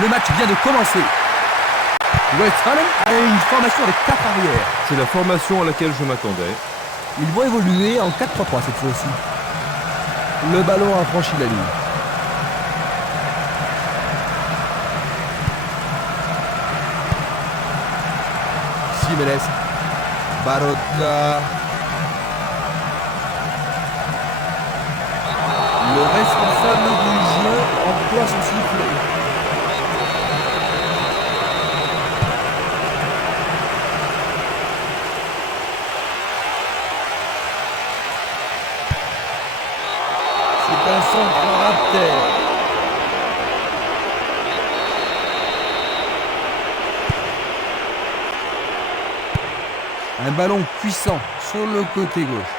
Le match vient de commencer. West Ham a une formation avec 4 arrières. C'est la formation à laquelle je m'attendais. Ils vont évoluer en 4-3-3 cette fois-ci. Le ballon a franchi la ligne. Jiménez. Barotta. Le responsable du jeu emploie son sifflet. C'est un centre rapteur. Un ballon puissant sur le côté gauche.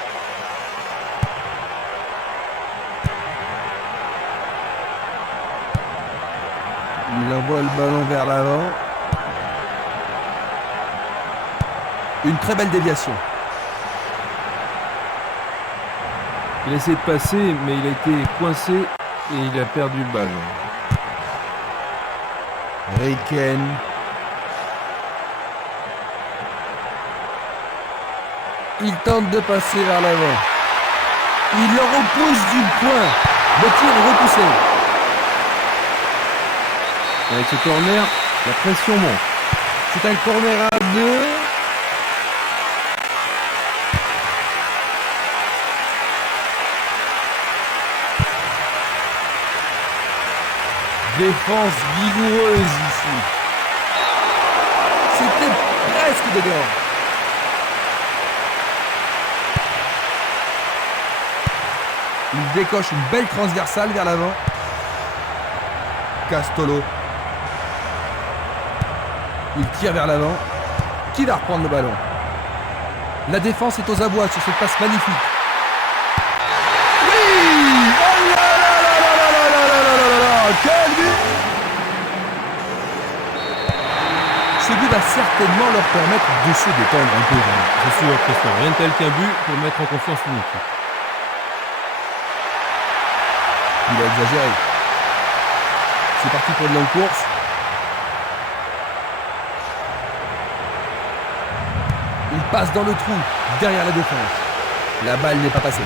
Il envoie le ballon vers l'avant. Une très belle déviation. Il a essayé de passer, mais il a été coincé et il a perdu le ballon. Riken. Il tente de passer vers l'avant. Il leur repousse du point. Le tir est repoussé. Avec ce corner, la pression monte. C'est un corner à 2. Défense vigoureuse ici. C'était presque dedans. Il décoche une belle transversale vers l'avant. Castolo. Il tire vers l'avant. Qui va reprendre le ballon? La défense est aux abois sur cette passe magnifique. Oui! Oh là là là là là là là là là là! Quel but! Ce but va certainement leur permettre de se détendre un peu. C'est sûr, Christian. Rien de tel qu'un but pour mettre en confiance une équipe. Il a exagéré. C'est parti pour une longue course. Il passe dans le trou, derrière la défense. La balle n'est pas passée.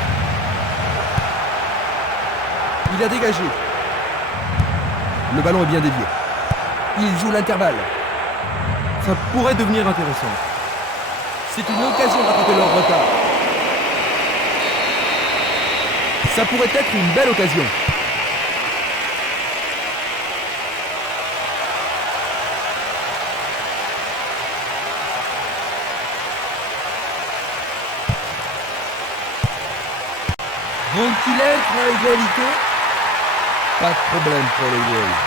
Il a dégagé. Le ballon est bien dévié. Il joue l'intervalle. Ça pourrait devenir intéressant. C'est une occasion d'attraper leur retard. Ça pourrait être une belle occasion. Vont-ils être à égalité? Pas de problème pour les Wolves.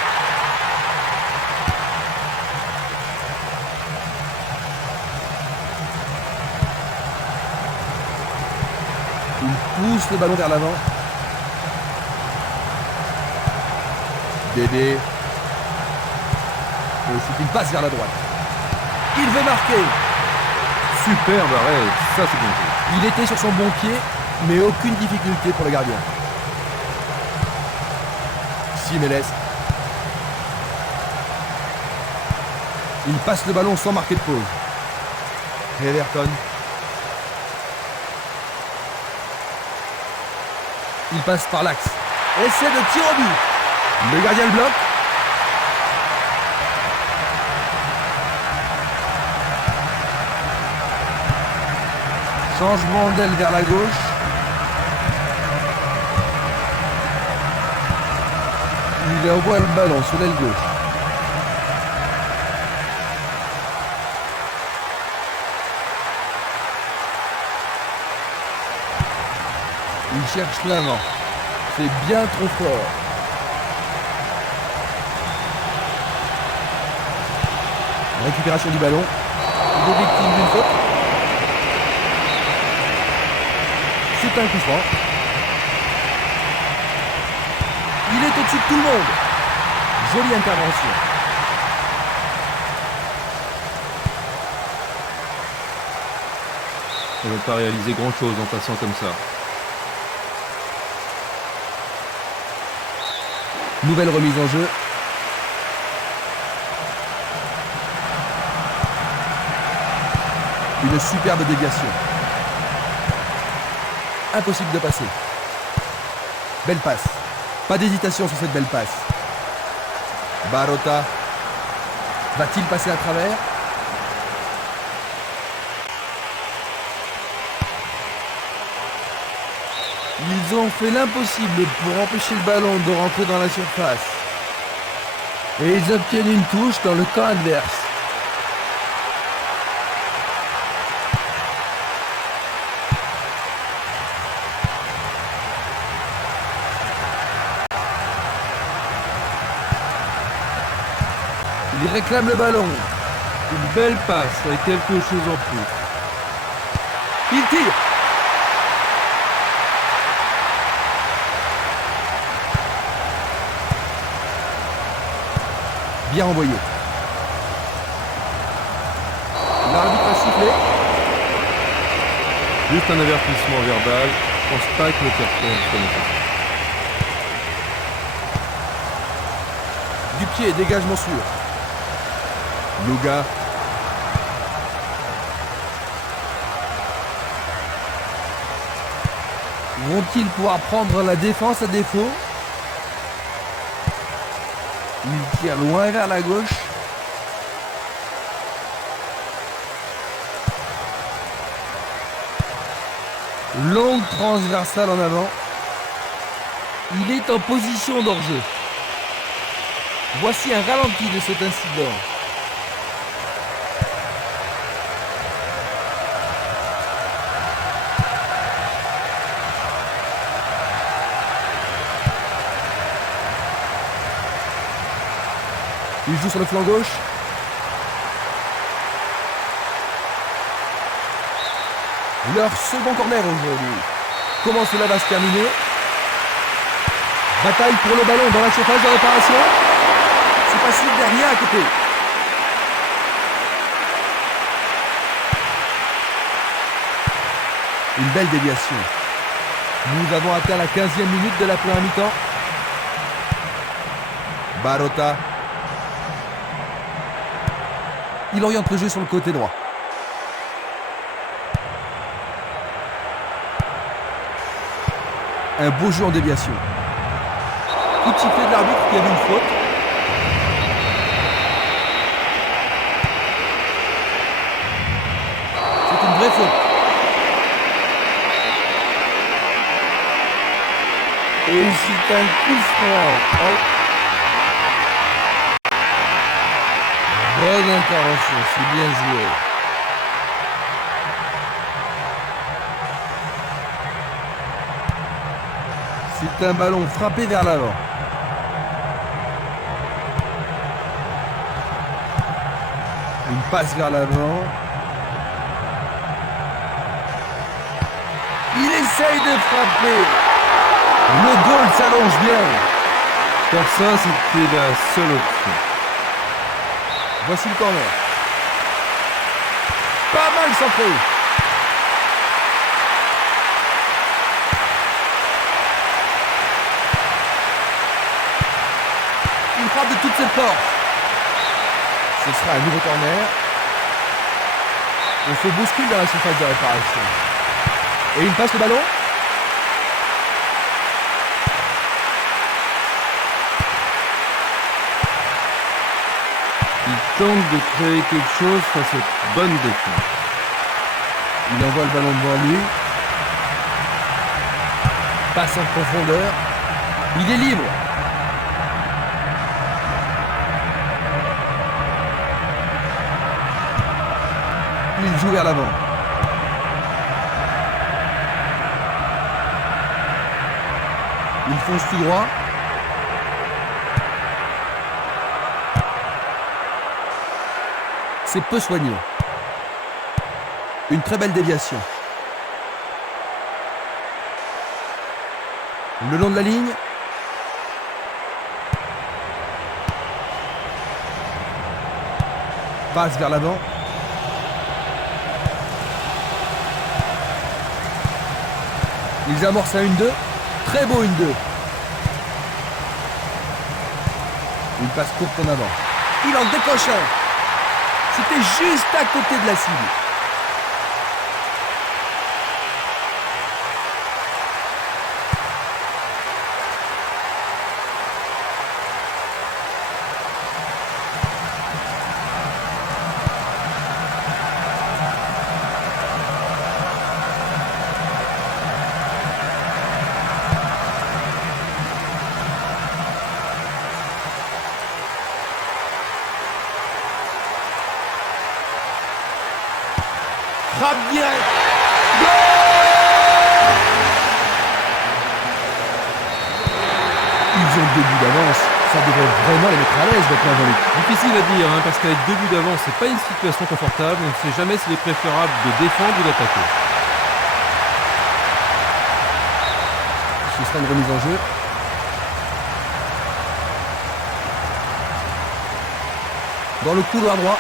Il pousse le ballon vers l'avant. Dédé. C'est une passe vers la droite. Il veut marquer. Superbe arrêt, ça c'est bien joué. Il était sur son bon pied, mais aucune difficulté pour le gardien. Jiménez. Il passe le ballon sans marquer de pause. Everton. Il passe par l'axe. Essai de tir au but. Le gardien le bloque. Changement d'aile vers la gauche. Il envoie le ballon sur l'aile gauche. Il cherche l'avant. C'est bien trop fort. Récupération du ballon. Il est victime d'une faute. C'est un coup franc. Il est au-dessus de tout le monde. Jolie intervention. On ne va pas réaliser grand-chose en passant comme ça. Nouvelle remise en jeu. Une superbe déviation. Impossible de passer. Belle passe. Pas d'hésitation sur cette belle passe. Barota. Va-t-il passer à travers? Ils ont fait l'impossible pour empêcher le ballon de rentrer dans la surface. Et ils obtiennent une touche dans le camp adverse. Il réclame le ballon. Une belle passe avec quelque chose en plus. Il tire. Bien envoyé. L'arbitre a sifflé. Juste un avertissement verbal. Je pense pas que le carton soit nécessaire. Du pied, dégagement sûr. Luga. Vont-ils pouvoir prendre la défense à défaut? Il tire loin vers la gauche. Longue transversale en avant. Il est en position d'hors-jeu. Voici un ralenti de cet incident. Il joue sur le flanc gauche. Leur second corner aujourd'hui. Comment cela va se terminer? Bataille pour le ballon dans la surface de réparation. C'est facile derrière à côté. Une belle déviation. Nous avons atteint la 15e minute de la première mi-temps. Barota. Il oriente le jeu sur le côté droit. Un beau jeu en déviation. Coup de sifflet de l'arbitre qui a vu une faute. C'est une vraie faute. Et c'est un coup franc. Oh. Bonne intervention, c'est bien joué. C'est un ballon frappé vers l'avant. Une passe vers l'avant. Il essaye de frapper. Le goal s'allonge bien. Faire ça, c'était la seule option. Voici le corner. Pas mal centré. Il frappe de toute cette force. Ce sera un nouveau corner. On se bouscule dans la surface de réparation. Et il passe le ballon. Il tente de créer quelque chose face à cette bonne défense. Il envoie le ballon devant lui. Passe en profondeur. Il est libre. Il joue vers l'avant. Il fonce tout droit. C'est peu soigné. Une très belle déviation. Le long de la ligne. Passe vers l'avant. Ils amorcent un 1-2. Très beau 1-2. Une passe courte en avant. Il en décoche un. C'était juste à côté de la cible. frappe directe. Ils ont 2 buts d'avance. Ça devrait vraiment les mettre à l'aise d'être Jean-Luc. Difficile à dire, hein, parce qu'avec 2 buts d'avance, c'est pas une situation confortable. On ne sait jamais s'il est préférable de défendre ou d'attaquer. Ce sera une remise en jeu. Dans le couloir droit.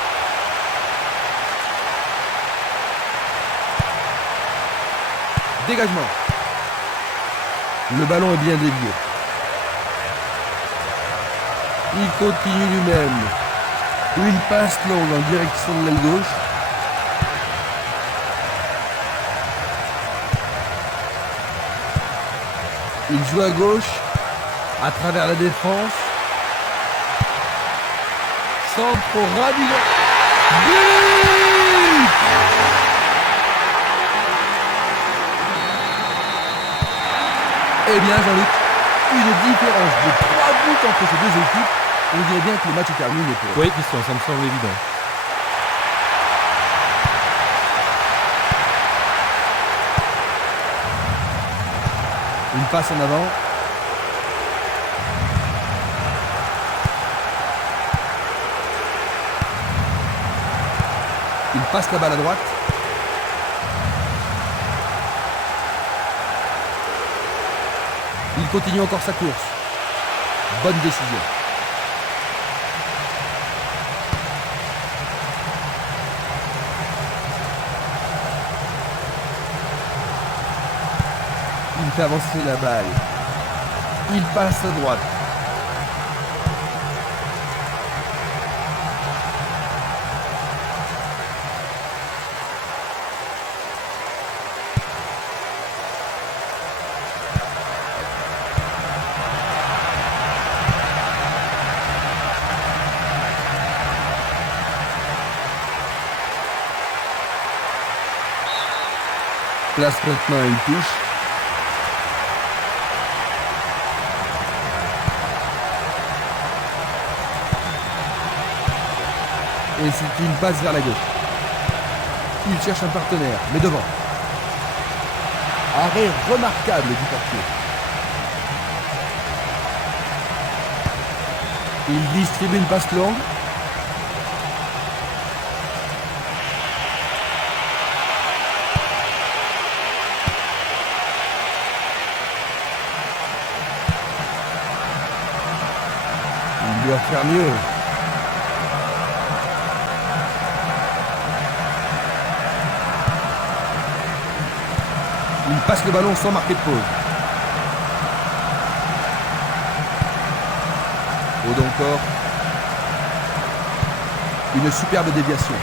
Dégagement. Le ballon est bien dévié. Il continue lui-même. Une passe longue en direction de l'aile gauche. Il joue à gauche, à travers la défense. Centre Rabiot. But! Eh bien, Jean-Luc, une différence de 3 buts entre ces deux équipes. On dirait bien que le match est terminé pour eux. Oui, Christian, ça me semble évident. Une passe en avant. Il passe la balle à droite. Il continue encore sa course. Bonne décision. Il fait avancer la balle. Il passe à droite. Place maintenant une touche. Et c'est une passe vers la gauche. Il cherche un partenaire, mais devant. Arrêt remarquable du portier. Il distribue une passe longue. Il doit faire mieux. Il passe le ballon sans marquer de pause. Aude encore. Une superbe déviation.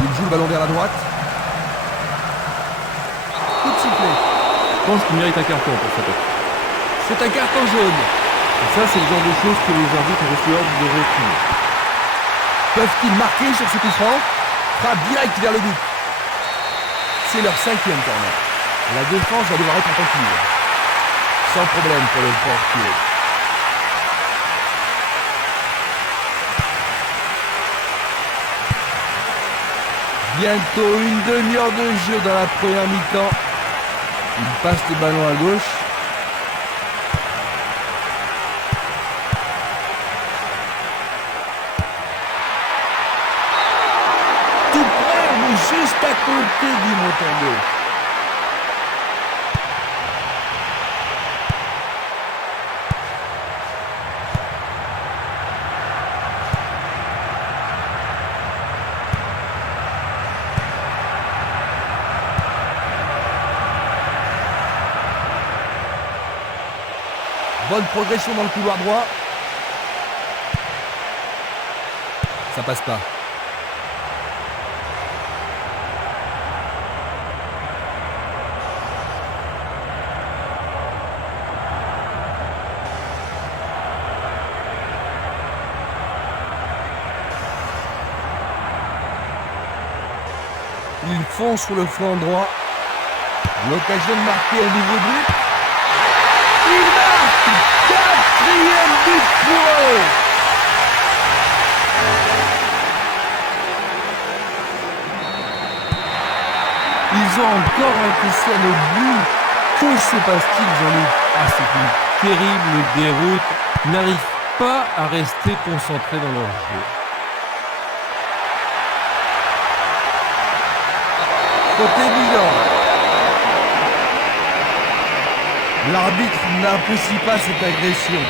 Il joue le ballon vers la droite. Coup de sifflet. Je pense qu'il mérite un carton pour cette attaque. C'est un carton jaune. Et ça, c'est le genre de choses que les arbitres ont reçu ordre de retenir. Peuvent-ils marquer sur ce coup franc? Frappe direct vers le but. C'est leur 5e corner. La défense va devoir être attentive. Sans problème pour le portier. Bientôt une demi-heure de jeu dans la première mi-temps. Il passe le ballon à gauche. Tout près, mais juste à côté du montant gauche. Bonne progression dans le couloir droit. Ça passe pas. Il fonce sur le flanc droit. L'occasion de marquer un nouveau but. Il marque! 4e but pour eux! Ils ont encore encaissé un autre but. Que se passe-t-il, Jean-Luc? Ah, c'est une terrible déroute. Ils n'arrivent pas à rester concentrés dans leur jeu. Côté Milan. L'arbitre n'apprécie pas cette agression.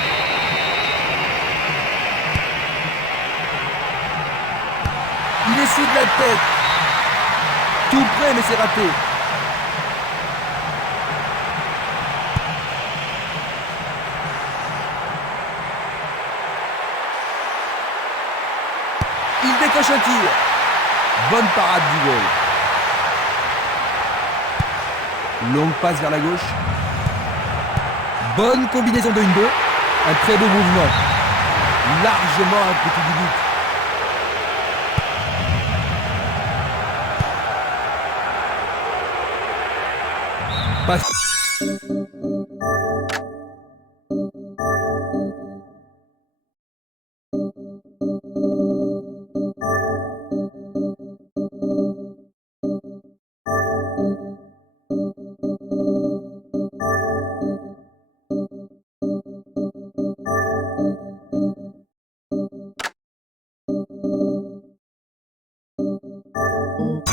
Il essuie de la tête. Tout près, mais c'est raté. Il décoche un tir. Bonne parade du goal. Longue passe vers la gauche. Bonne combinaison de 1-2. Un très beau mouvement. Largement à côté du but. Passe.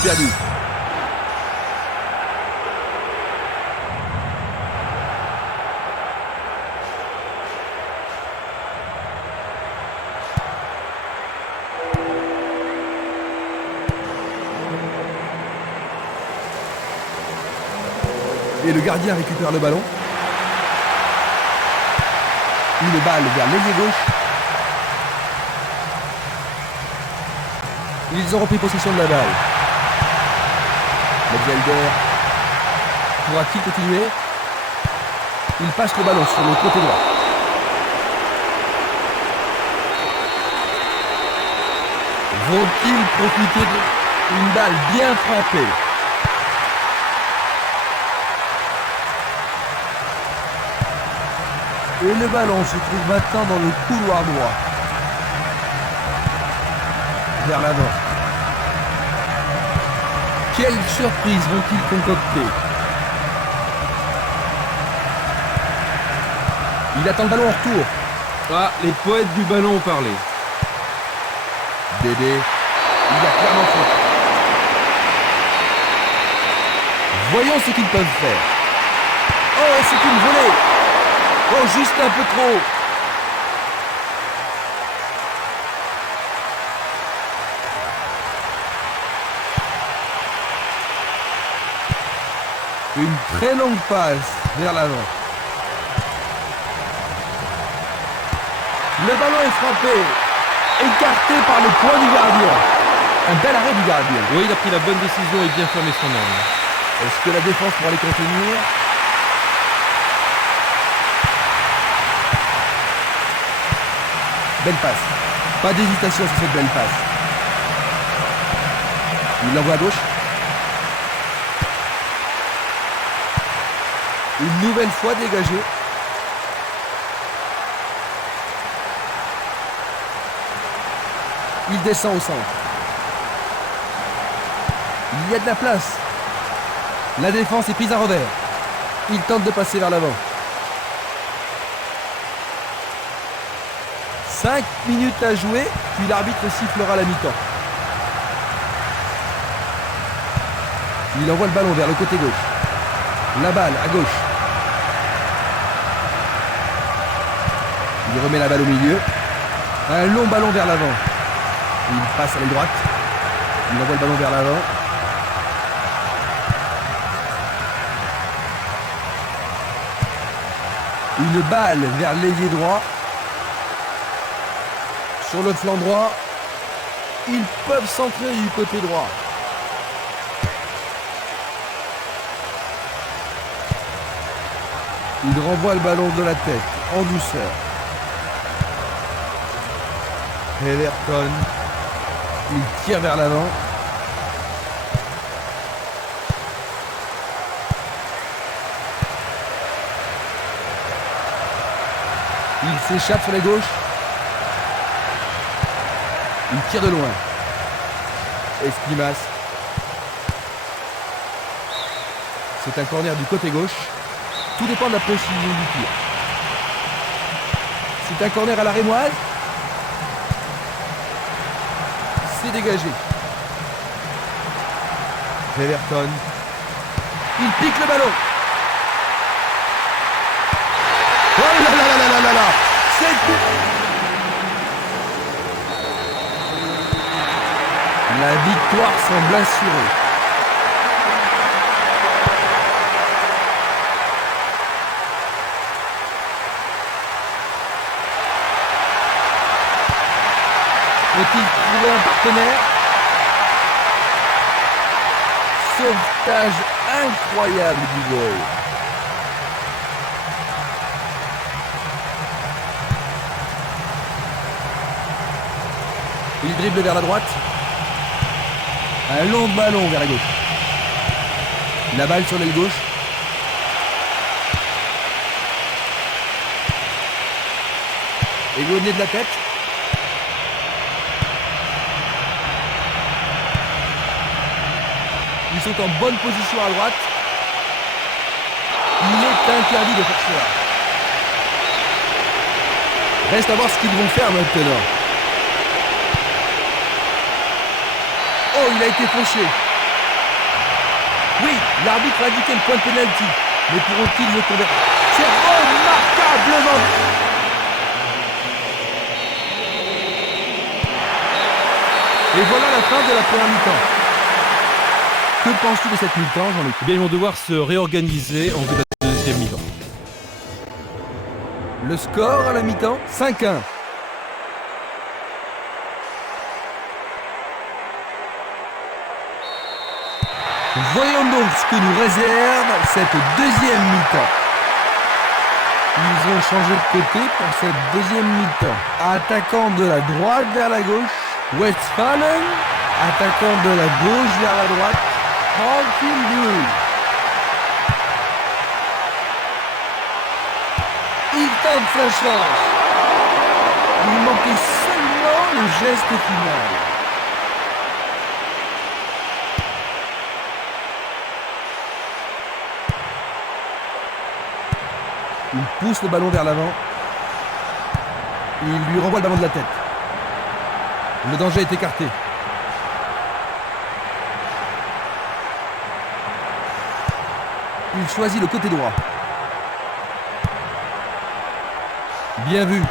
Perdu. Et le gardien récupère le ballon. Une balle vers l'ailier gauche. Ils ont repris possession de la balle. Metzelder pourra-t-il continuer? Il passe le ballon sur le côté droit. Vont-ils profiter d'une balle bien frappée? Et le ballon se trouve maintenant dans le couloir droit. Vers l'avant. Quelle surprise vont-ils concocter? Il attend le ballon en retour. Ah, les poètes du ballon ont parlé. Dédé, il a clairement faute. Voyons ce qu'ils peuvent faire. Oh, c'est une volée. Oh, juste un peu trop. Une très longue passe vers l'avant. Le ballon est frappé, écarté par le poing du gardien. Un bel arrêt du gardien. Oui, il a pris la bonne décision et bien fermé son angle. Est-ce que la défense pourra les contenir? Belle passe. Pas d'hésitation sur cette belle passe. Il l'envoie à gauche. Une nouvelle fois dégagé. Il descend au centre. Il y a de la place. La défense est prise à revers. Il tente de passer vers l'avant. 5 minutes à jouer, puis l'arbitre sifflera la mi-temps. Il envoie le ballon vers le côté gauche. La balle à gauche. Il remet la balle au milieu. Un long ballon vers l'avant. Il passe à l'aile droite. Il envoie le ballon vers l'avant. Une balle vers l'ailier droit. Sur le flanc droit, ils peuvent centrer du côté droit. Il renvoie le ballon de la tête, en douceur. Everton, il tire vers l'avant. Il s'échappe sur la gauche. Il tire de loin. Espimas. C'est un corner du côté gauche. Tout dépend de la précision du tir. C'est un corner à la rémoise. C'est dégagé. Everton. Il pique le ballon. Oh là là là là là là. C'est... La victoire semble assurée. Faut-il trouver un partenaire? Sauvetage incroyable du goal. Il dribble vers la droite. Un long ballon vers la gauche. La balle sur l'aile gauche. Éloigné de la tête. Ils sont en bonne position à droite. Il est interdit de faire cela. Reste à voir ce qu'ils vont faire maintenant. Oh, il a été fauché. Oui, l'arbitre a indiqué le point de pénalty. Mais pourront-ils le convertir? C'est remarquablement... Et voilà la fin de la première mi-temps. Que penses-tu de cette mi-temps, Jean-Luc? Eh bien, ils vont devoir se réorganiser en vue de la deuxième mi-temps. Le score à la mi-temps, 5-1. Voyons donc ce que nous réserve cette deuxième mi-temps. Ils ont changé de côté pour cette deuxième mi-temps. Attaquant de la droite vers la gauche, Westphalen. Attaquant de la gauche vers la droite, Hawkins. Il tente sa chance. Il manquait seulement le geste final. Il pousse le ballon vers l'avant. Il lui renvoie le ballon de la tête. Le danger est écarté. Il choisit le côté droit. Bien vu.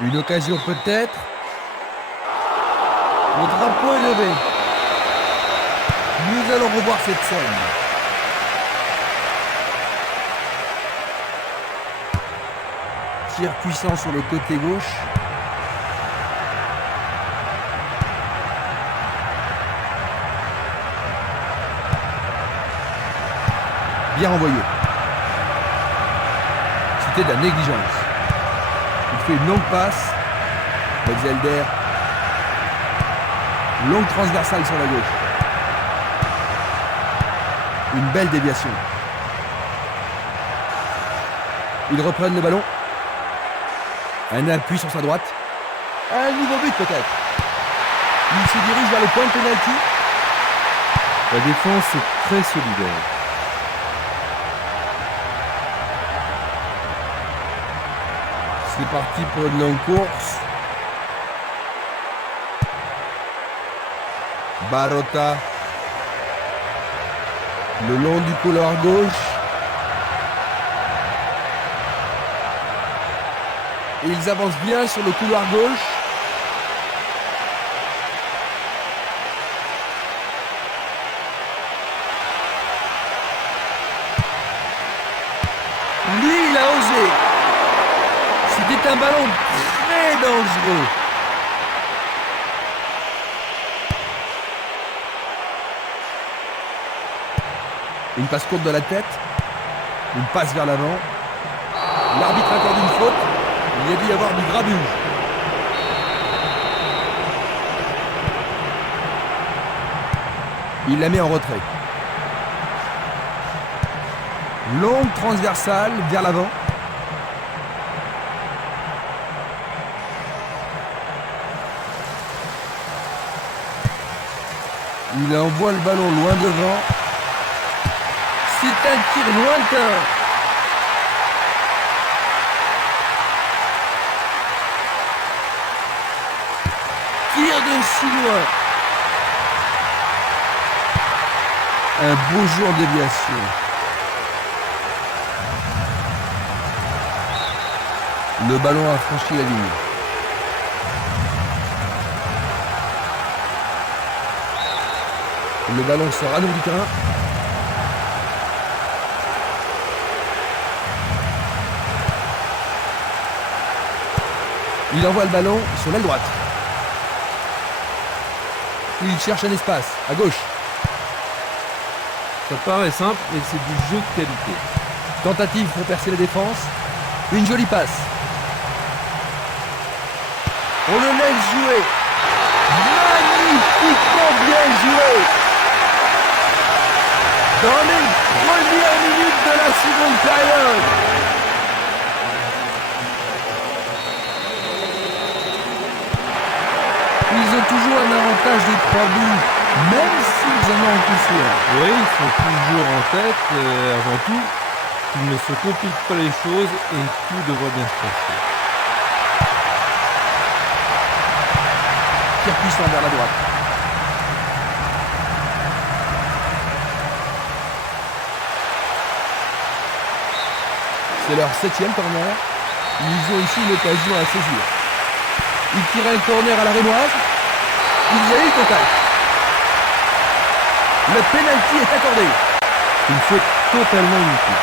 Une occasion peut-être. Le drapeau est levé. Nous allons revoir cette scène. Tir puissant sur le côté gauche. Bien renvoyé. C'était de la négligence. Il fait une longue passe. Metzelder. Longue transversale sur la gauche. Une belle déviation. Ils reprennent le ballon. Un appui sur sa droite. Un nouveau but peut-être. Il se dirige vers le point de pénalty. La défense est très solidaire. C'est parti pour une longue course. Barota. Le long du couloir gauche. Et ils avancent bien sur le couloir gauche. Lui, il a osé. C'était un ballon très dangereux. Une passe courte de la tête. Une passe vers l'avant. L'arbitre accorde une faute. Il y a dû y avoir du grabuge. Il la met en retrait. Longue transversale vers l'avant. Il envoie le ballon loin devant. C'est un tir lointain. Tir de si loin. Un beau jour en déviation. Le ballon a franchi la ligne. Le ballon sort à nouveau du terrain. Il envoie le ballon sur l'aile droite. Il cherche un espace, à gauche. Ça paraît simple, mais c'est du jeu de qualité. Tentative pour percer la défense. Une jolie passe. On le laisse jouer. Magnifiquement bien joué. Dans les premières minutes de la seconde période. Ils ont toujours un avantage des 3 buts, même s'ils en ont encaissé un. Oui, ils sont toujours en tête, avant tout. Ils ne se compliquent pas les choses et tout devrait bien se passer. Tir puissant vers la droite. C'est leur 7e corner. Ils ont ici une occasion à saisir. Ils tirent un corner à la rémoise. Il y a eu contact. Le penalty est accordé. Une faute totalement inutile.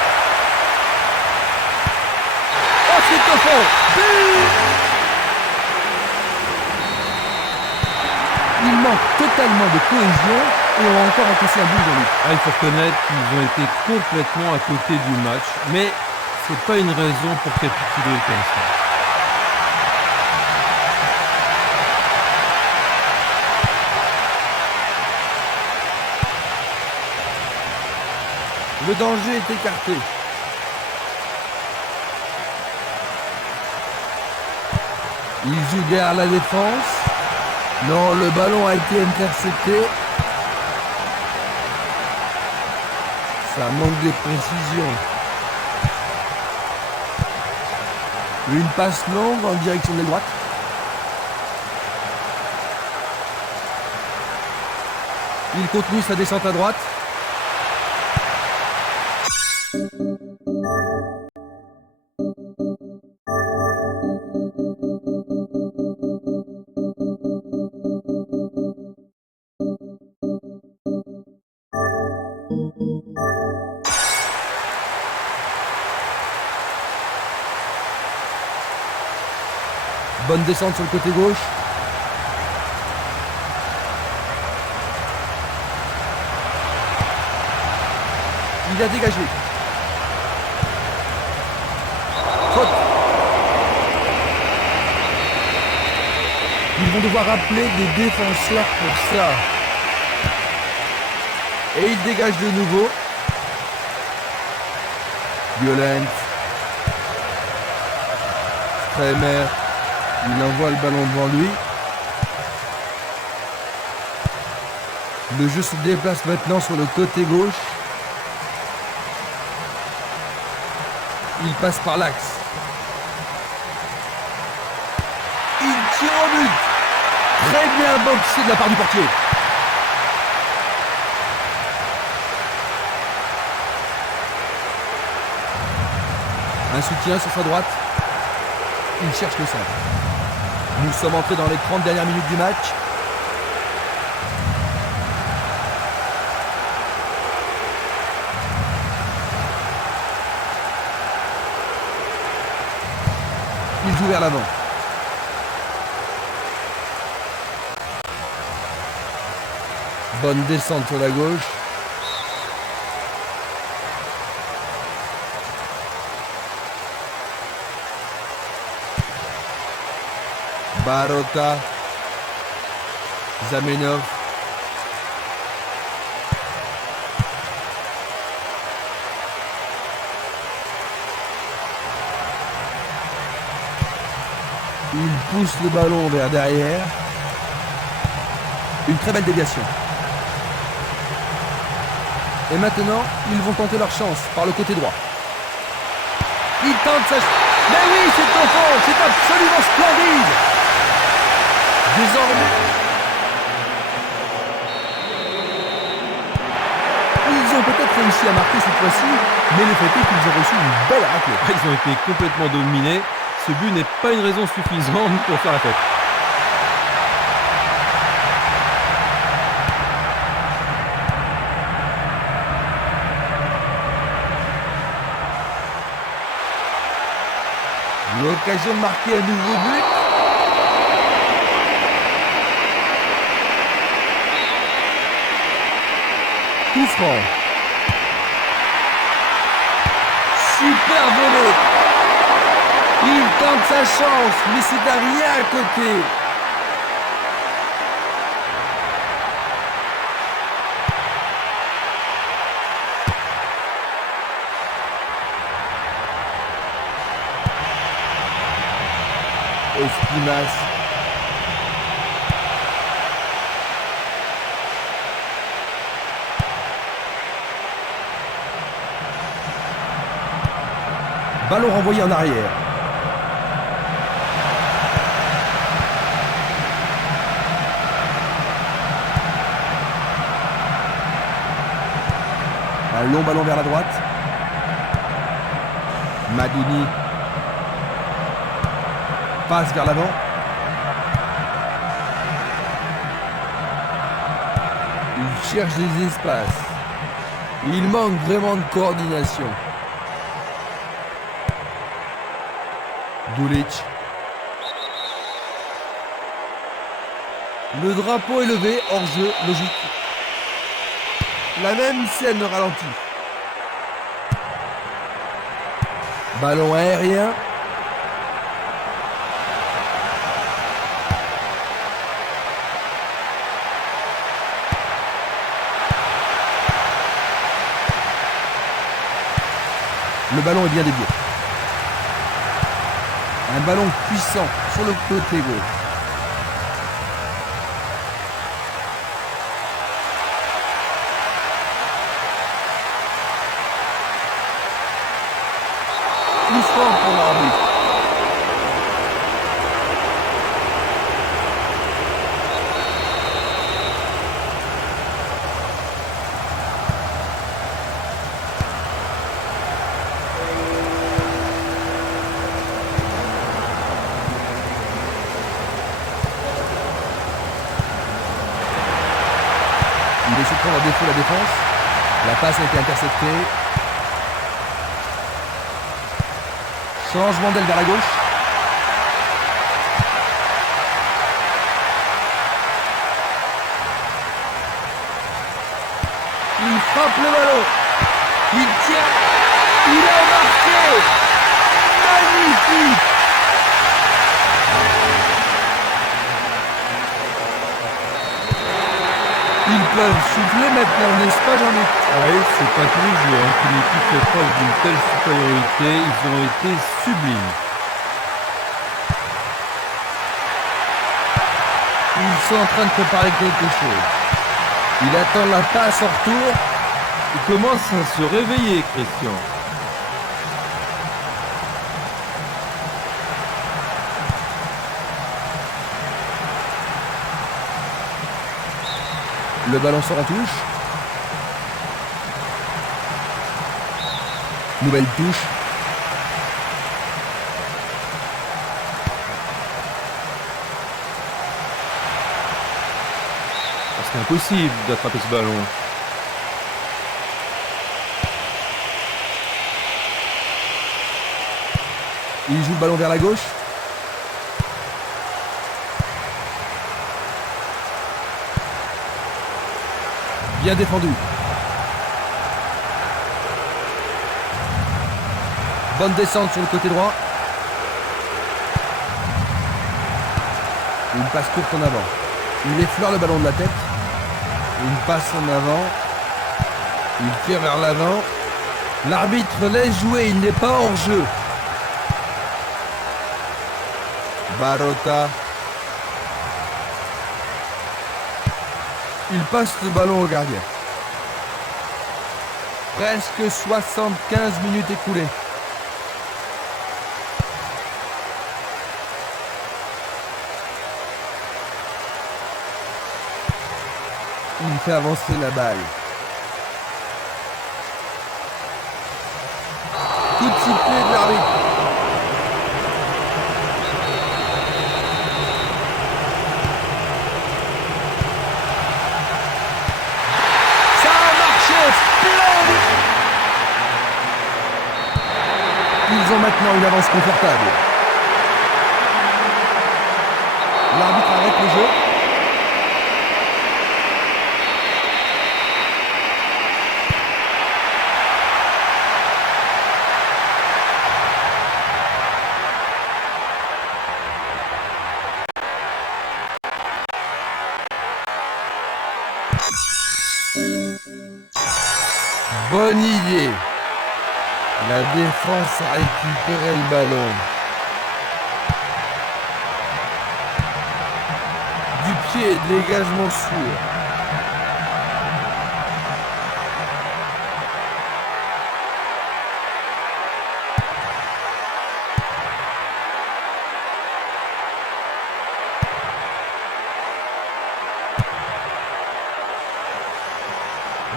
Oh, c'est au fond. But! Ils manquent totalement de cohésion et ont encore encaissé un but dans lui. Ah, il faut reconnaître qu'ils ont été complètement à côté du match, mais c'est pas une raison pour capituler comme ça. Le danger est écarté. Il joue derrière la défense. Non, le ballon a été intercepté. Ça manque de précision. Une passe longue en direction de la droite. Il continue sa descente à droite. Bonne descente sur le côté gauche. Il a dégagé. Faute. Ils vont devoir appeler des défenseurs pour ça. Et il dégage de nouveau. Violent. Kremer. Il envoie le ballon devant lui. Le jeu se déplace maintenant sur le côté gauche. Il passe par l'axe. Il tire au but. Très bien boxé de la part du portier. Un soutien sur sa droite. Il cherche le centre. Nous sommes entrés dans les 30 dernières minutes du match. Il joue vers l'avant. Bonne descente sur la gauche. Barota. Zamenov. Il pousse le ballon vers derrière. Une très belle déviation. Et maintenant, ils vont tenter leur chance par le côté droit. Ils tentent sa... Mais oui, c'est au fond, c'est absolument splendide. Désormais, ils ont peut-être réussi à marquer cette fois-ci, mais le fait est qu'ils ont reçu une belle raclée. Ils ont été complètement dominés. Ce but n'est pas une raison suffisante pour faire la fête. L'occasion de marquer un nouveau but. Coup franc. Super volée. Il tente sa chance, mais c'est à rien à côté. Espinas. Ballon renvoyé en arrière. Un long ballon vers la droite. Madouni passe vers l'avant. Il cherche des espaces. Il manque vraiment de coordination. Dulic. Le drapeau est levé, hors jeu, logique. La même scène ralentit. Ballon aérien. Le ballon est bien dévié. Un ballon puissant sur le côté gauche. Coup franc pour l'arbitre. Il essaie de prendre en défaut la défense. La passe a été interceptée. Changement d'aile vers la gauche. Il frappe le ballon. Il tire. Il a marqué. Magnifique. Ils peuvent souffler maintenant, n'est-ce pas, Jean-Luc? Oui, c'est pas tous les joueurs qu'une équipe fait preuve d'une telle supériorité. Ils ont été sublimes. Ils sont en train de préparer quelque chose. Il attend la passe en retour. Ils commencent à se réveiller, Christian. Le ballon sort en touche. Nouvelle touche. C'est impossible d'attraper ce ballon. Il joue le ballon vers la gauche. Bien défendu. Bonne descente sur le côté droit. Une passe courte en avant. Il effleure le ballon de la tête. Une passe en avant. Il tire vers l'avant. L'arbitre laisse jouer, il n'est pas hors jeu. Barota. Il passe le ballon au gardien. Presque 75 minutes écoulées. Il fait avancer la balle. Coup de sifflet de l'arbitre. Ça a marché, splendide. Ils ont maintenant une avance confortable. L'arbitre arrête le jeu. Bonne idée. La défense a récupéré le ballon. Du pied, dégagement sûr.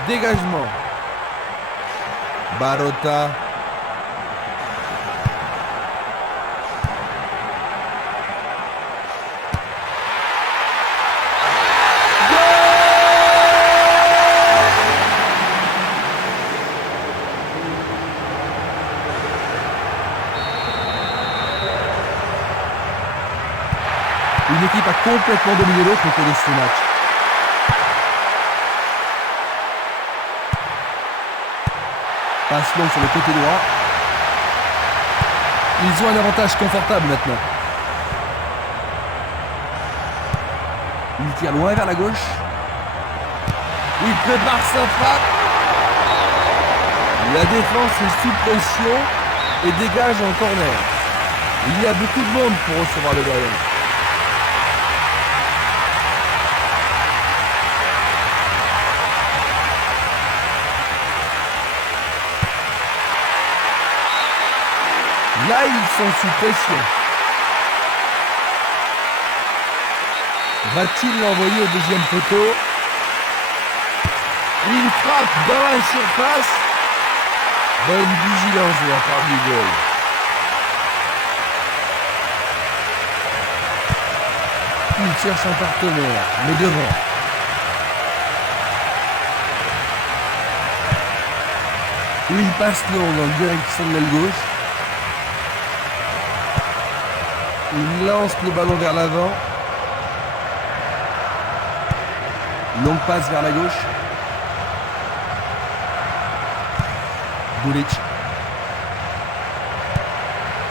Dégagement. Barota. Une équipe a complètement dominé l'autre au cours de ce match. Passe longue sur le côté droit. Ils ont un avantage confortable maintenant. Il tire loin vers la gauche. Il prépare sa frappe. La défense est sous pression et dégage en corner. Il y a beaucoup de monde pour recevoir le ballon. Là, ils sont sous pression. Va-t-il l'envoyer au deuxième poteau? Il frappe dans la surface. Bonne vigilance de la part du goal. Il cherche un partenaire, mais devant. Une passe longue en direction de l'aile gauche. Il lance le ballon vers l'avant. Longue passe vers la gauche. Bulic.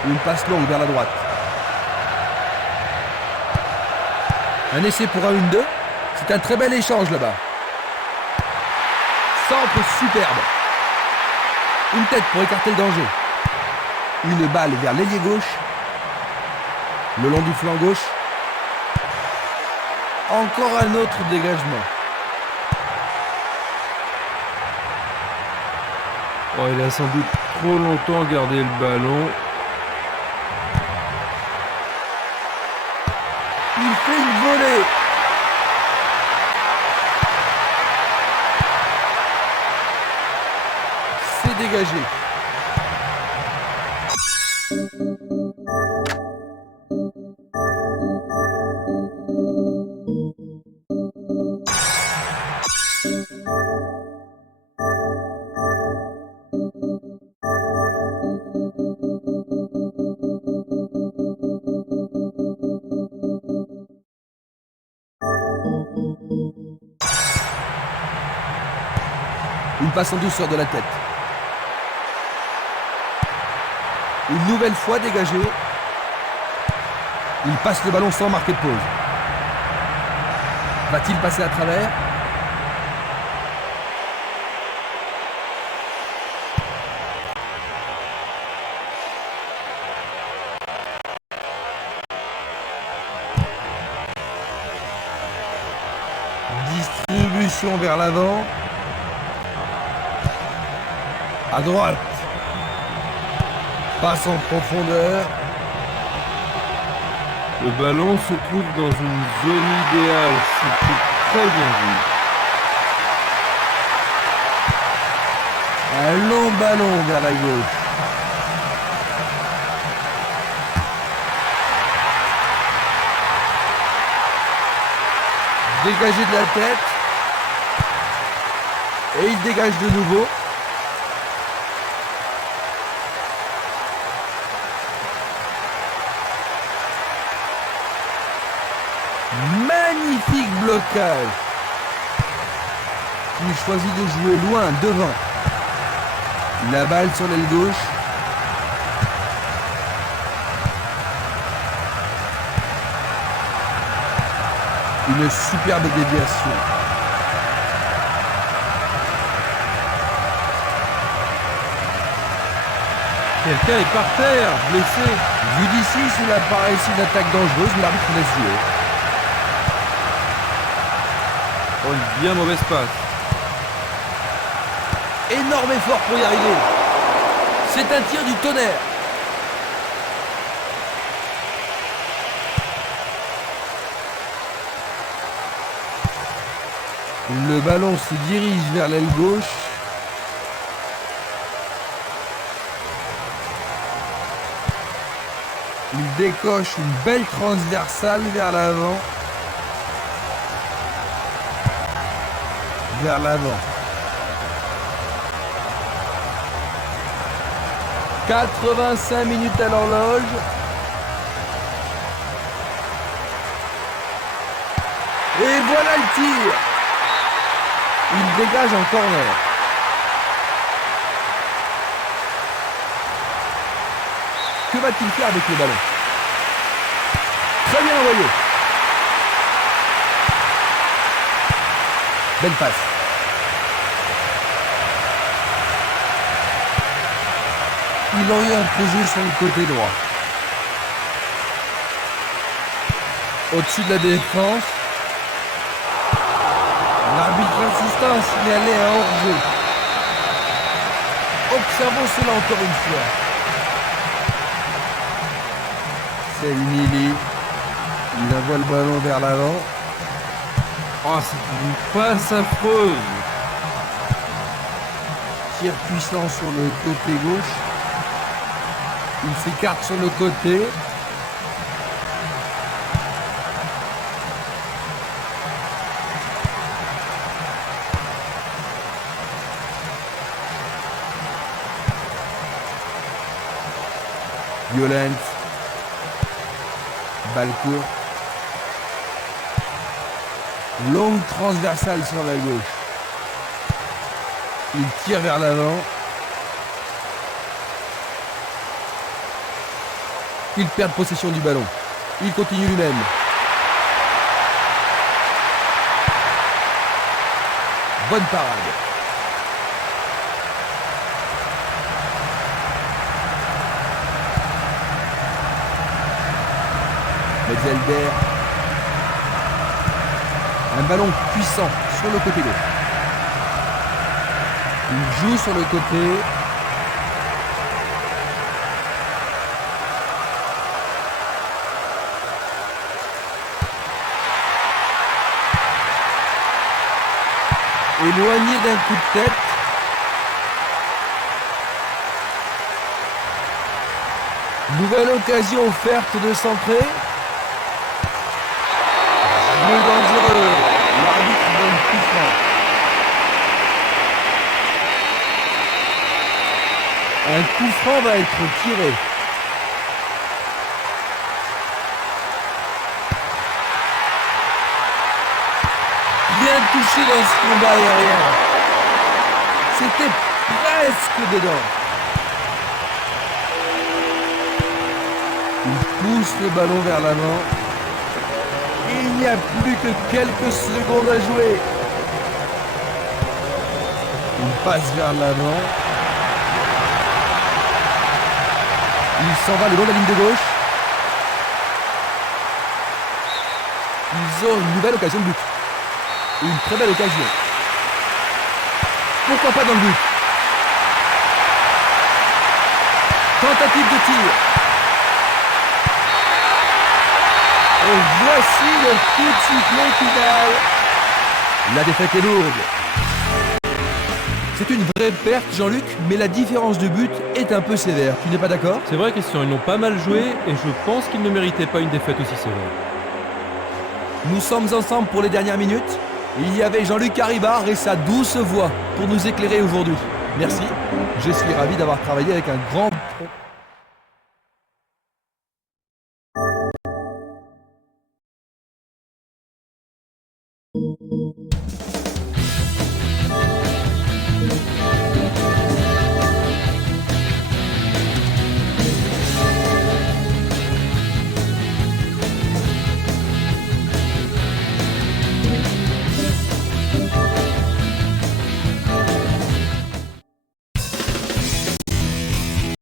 Une passe longue vers la droite. Un essai pour un 1-2. C'est un très bel échange là-bas. Centre superbe. Une tête pour écarter le danger. Une balle vers l'ailier gauche. Le long du flanc gauche. Encore un autre dégagement. Oh, il a sans doute trop longtemps gardé le ballon. Il fait une volée. C'est dégagé. Une passe en douceur de la tête. Une nouvelle fois dégagé. Il passe le ballon sans marquer de pause. Va-t-il passer à travers? Distribution vers l'avant. À droite. Passe en profondeur. Le ballon se trouve dans une zone idéale. C'est très bien vu. Un long ballon vers la gauche. Dégagé de la tête. Et il dégage de nouveau. Magnifique blocage. Il choisit de jouer loin, devant. La balle sur l'aile gauche. Une superbe déviation. Quelqu'un est par terre, blessé. Vu d'ici, cela paraît une attaque dangereuse, mais l'arbitre laisse jouer. Oh, une bien mauvaise passe. Énorme effort pour y arriver. C'est un tir du tonnerre. Le ballon se dirige vers l'aile gauche. Il décoche une belle transversale vers l'avant. Vers l'avant. 85 minutes à l'horloge. Et voilà le tir. Il dégage en corner. Que va-t-il faire avec le ballon? Très bien envoyé. Belle passe. Il oriente le jeu sur le côté droit. Au-dessus de la défense. L'arbitre insistant a signalé un hors-jeu. Observons cela encore une fois. C'est Nili. Il envoie le ballon vers l'avant. Oh, c'est une passe affreuse. Tir puissant sur le côté gauche. Il s'écarte sur le côté. Violent. Balle courte. Longue transversale sur la gauche. Il tire vers l'avant. Il perd possession du ballon. Il continue lui-même. Bonne parade. Metzelder. Un ballon puissant sur le côté gauche. Il joue sur le côté. Éloigné d'un coup de tête. Nouvelle occasion offerte de centrer. Jeu dangereux. L'arbitre donne coup franc. Un coup franc va être tiré. Bien touché dans ce combat aérien. C'était presque dedans. Il pousse le ballon vers l'avant. Il n'y a plus que quelques secondes à jouer. Il passe vers l'avant. Il s'en va le long de la ligne de gauche. Ils ont une nouvelle occasion de but. Une très belle occasion. Pourquoi pas dans le but? Tentative de tir. Et voici le coup de sifflet final. La défaite est lourde. C'est une vraie perte, Jean-Luc, mais la différence de but est un peu sévère. Tu n'es pas d'accord? C'est vrai, Christian, ils n'ont pas mal joué et je pense qu'ils ne méritaient pas une défaite aussi sévère. Nous sommes ensemble pour les dernières minutes. Il y avait Jean-Luc Haribard et sa douce voix pour nous éclairer aujourd'hui. Merci. Je suis ravi d'avoir travaillé avec un grand